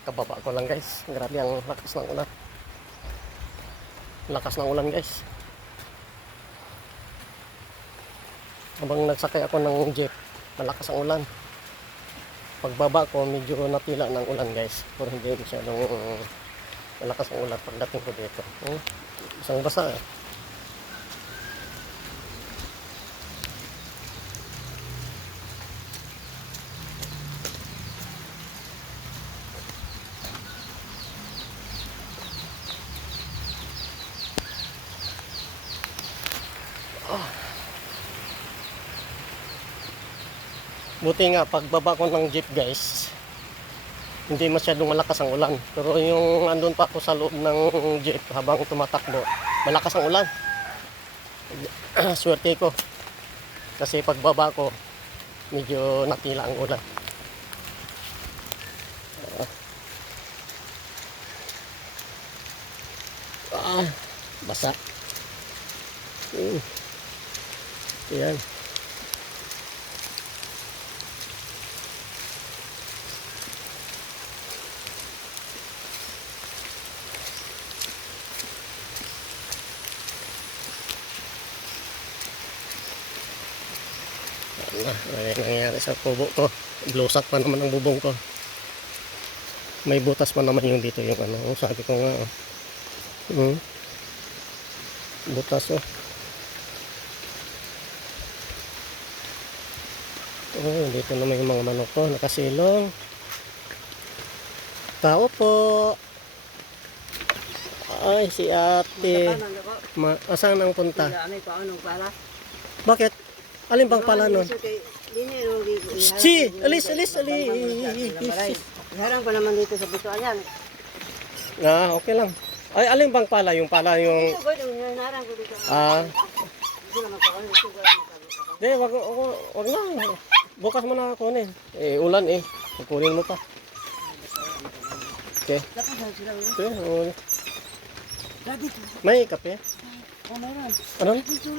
Kababa ko lang guys. Grabe ang lakas ng ulan. Lakas ng ulan guys. Habang nagsakay ako ng jeep, malakas ang ulan. Pagbaba ko, medyo natila ng ulan guys. Pero hindi masyadong malakas ang ulan pagdating ko dito. Isang basa eh. Buti nga pagbaba ko ng jeep guys, hindi masyadong malakas ang ulan. Pero yung andun pa ako sa loob ng jeep habang tumatakbo, malakas ang ulan. Swerte ko. Kasi pagbaba ko, medyo natila ang ulan. Basa. Yan. Ay, nangyayari sa kubo ko. Blusak pa naman ang bubong ko. May butas pa naman yung dito yung ano. Sabi ko nga. Butas oh. Dito naman yung mga manok ko. Nakasilong. Tao po. Ay, si ate. Asan ang punta? Bakit? Alin bang pala nun? Si, alis. Harang pa naman dito sa bituan yan. Okay lang. Ay, alin bang pala? Yung pala yung... Hindi, wag na. Bukas mo na kunin. Ulan eh. Kunin mo pa. Okay. May kape? Oh, meron. Ano? Dito,